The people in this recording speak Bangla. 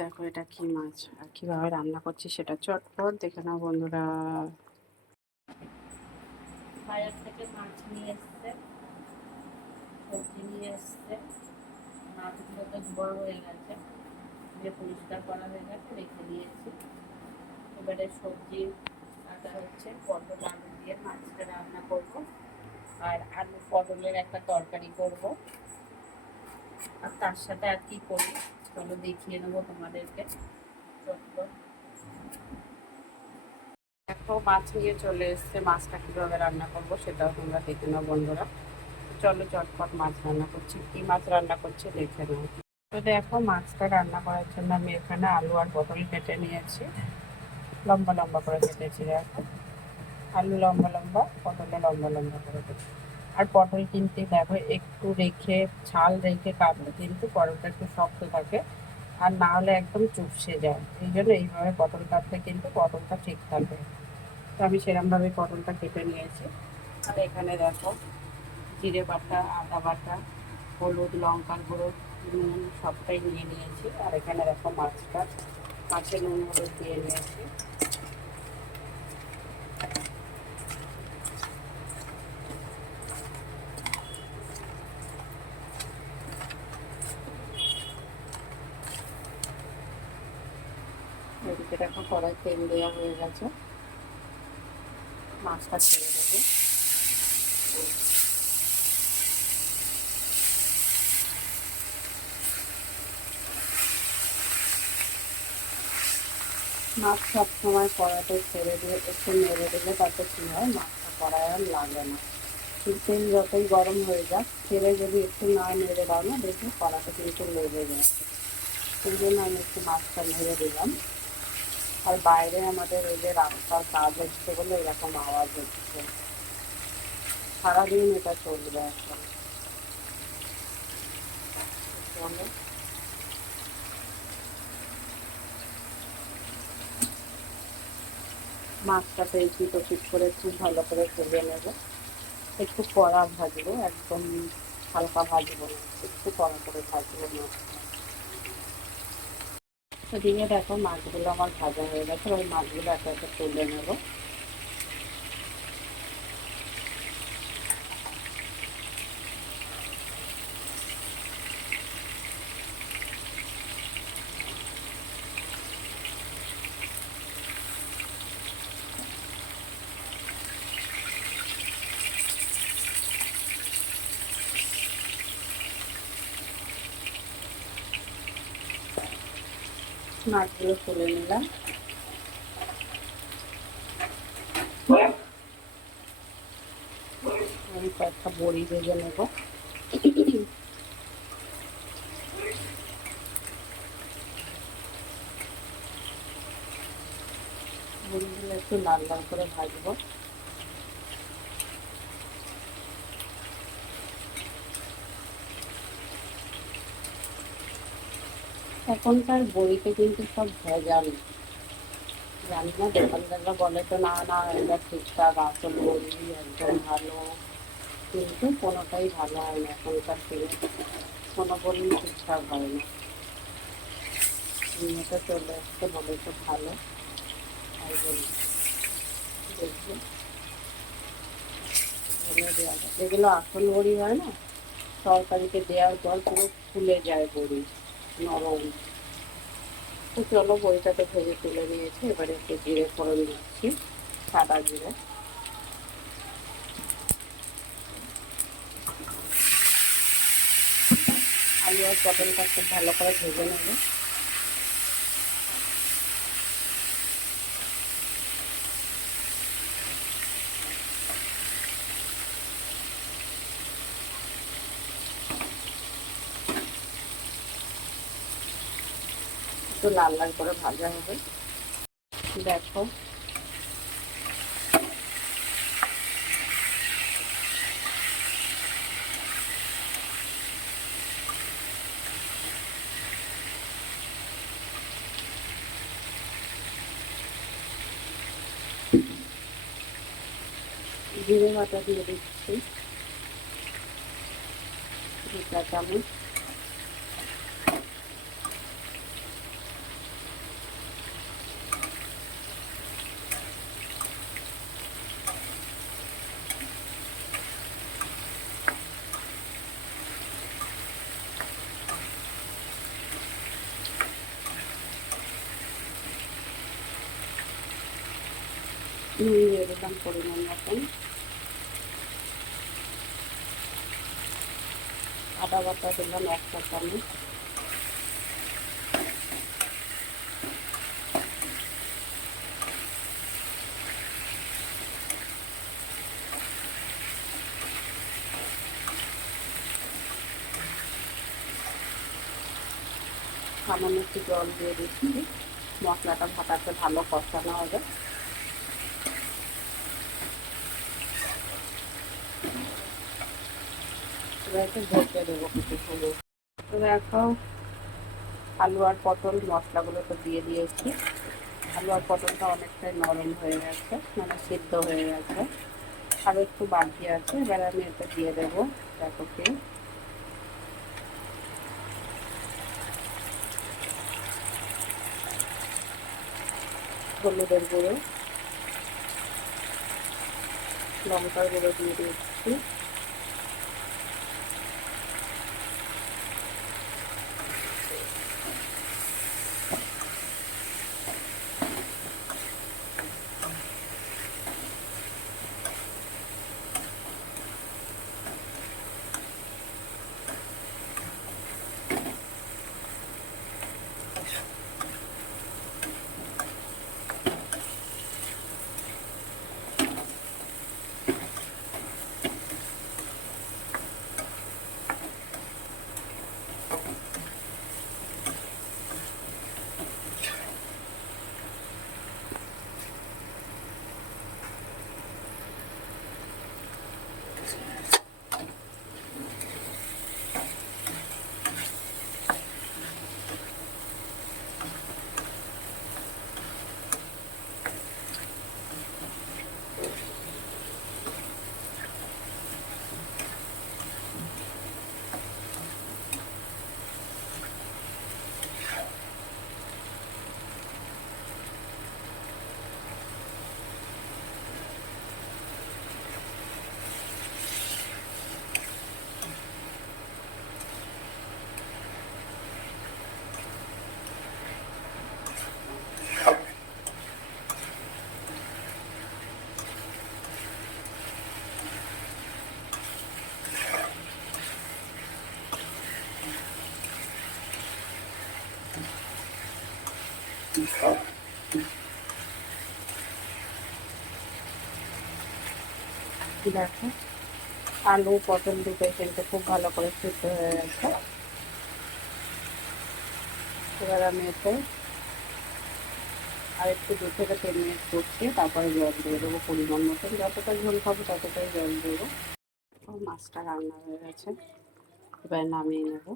দেখো এটা কি মাছ আর কিভাবে রান্না করছি সেটা চটপট দেখে নাও বন্ধুরা। বাজার থেকে মাছ নিয়ে এসছে, সবজি নিয়ে এসছে। মাছগুলো বেশ বড় হয়ে গেছে, যে পরিষ্কার করা হয়ে গেছে, রেখে দিয়েছি। এবারে সবজি কাটা হচ্ছে, পটল আলু দিয়ে মাছটা রান্না করব, আর আলু পটলের একটা তরকারি করব। আর তার সাথে আর কি করি চলো দেখিয়ে নেবো তোমাদেরকে। চটপট দেখো মাছ নিয়ে চলে এসছে, মাছটা কিভাবে রান্না করবো সেটাও তোমরা দেখে নাও বন্ধুরা। চলো চটপট মাছ রান্না করছি, কি মাছ রান্না করছি দেখে নাও। তো দেখো মাছটা রান্না করার জন্য আমি এখানে আলু আর পটল কেটে নিয়েছি, লম্বা লম্বা করে কেটেছি। দেখো আলু লম্বা লম্বা, পটলে লম্বা লম্বা করে কেটেছি। আর পটল কিন্তু দেখো একটু রেখে ছাল রেখে কাটলে কিন্তু পটলটা একটু শক্ত থাকে, আর না হলে একদম চুপসে যায়। এই জন্য এইভাবে পটল কাটলে কিন্তু পটলটা ঠিক থাকবে। তো আমি সেরকমভাবে পটলটা কেটে নিয়েছি। আর এখানে দেখো জিরে বাটা, আদা বাটা, হলুদ, লঙ্কার গুঁড়ো, নুন সবটাই নিয়ে নিয়েছি। আর এখানে দেখো মাছে নুন হলুদ দিয়ে নিয়েছি। এদিকে দেখো কড়াই তেল দেওয়া হয়ে গেছে, মাছটা ছেড়ে দেবো। মাছ সবসময় কড়াইতে ছেড়ে দিয়ে একটু নেড়ে দিলে তাতে কী হয়, মাছটা কড়াই আর লাগে না। তেল যতই গরম হয়ে যাক, ছেড়ে যদি একটু না নেড়ে দাও না, দেখবে কড়াটা কিন্তু লেগে যাচ্ছে। সেই জন্য আমি একটু মাছটা নেড়ে দিলাম। আর বাইরে আমাদের এই যে রাস্তার কাজ হচ্ছে বলে এরকম আওয়াজ হচ্ছে, সারাদিন এটা চলবে এখন। চলো মাছটাকে একটু পিট করে খুব ভালো করে ভেজে নেবো। একটু কড়া ভাজবো, একদম হালকা ভাজবো না, একটু কড়া করে ভাজবো মাছটা। এদিকে দেখো মাছগুলো আমার ভাজা হয়ে গেছে, ওই মাছগুলো একে একে তুলে নেবো। মাছগুলো তুলে নিলাম। আমি কয়েকটা বড়ি ভেজে নেবো। বড়িগুলো একটু লাল লাল করে ভাজবো। এখনকার বড়িতে কিন্তু সব ভেজাল। জানি না, দোকানদাররা বলে তো না না এটা ঠিকঠাক আসল বড়ি একদম ভালো, কিন্তু কোনোটাই ভালো হয় না এখনকার দিনে, কোনো বড়ি ঠিকঠাক হয় না। নিয়েটা চলে আসছে বলে তো ভালো, তাই বলি। দেখবো ধনে দেওয়া যায়, যেগুলো আসল বড়ি হয় না, তরকারিতে দেওয়ার পর পুরো ফুলে যায় বড়ি, নরম। তো চলো বড়িটাকে ভেজে তুলে নিয়েছি, এবারে একটু জিরে ফোড়ন দিচ্ছি, সাদা জিরে। আলু আর পটলটা খুব ভালো করে ভেজে নেব। একটু লাল লাল করে ভাজা হবে। দেখো জিরে বাটা দিয়ে দিচ্ছি 2 চা চামচ। নুন দিয়ে দিলাম পরিমাণ মতন, আদা বাটা দিলাম 1 চা চামচ, সামান্য একটু জল দিয়ে দিচ্ছি, মশলাটা ভাপাতে ভালো কষানো হবে। এবার একটু ঢেকে দেবো কিছু সময়। তো দেখো আলু আর পটল মশলাগুলো তো দিয়ে দিয়েছি, আলু আর পটলটা অনেকটাই নরম হয়ে গেছে, মানে সিদ্ধ হয়ে গেছে, আরও একটু বাকি আছে। এবার আমি এতে দিয়ে দেবো দেখো কি হলুদের গুঁড়ো, লঙ্কার গুঁড়ো দিয়ে দিচ্ছি, দেখো আলু পটল দুটোই কিন্তু খুব ভালো করে সিদ্ধ হয়ে গেছে। এবার আমি এতে আর একটু 2 থেকে 3 মিনিট কষিয়ে তারপরে জল দিয়ে দেবো পরিমাণ মতন, যতটা ঝোল খাবো ততটাই জল দেবো। মাছটা রান্না হয়ে গেছে, এবার নামিয়ে নেবো।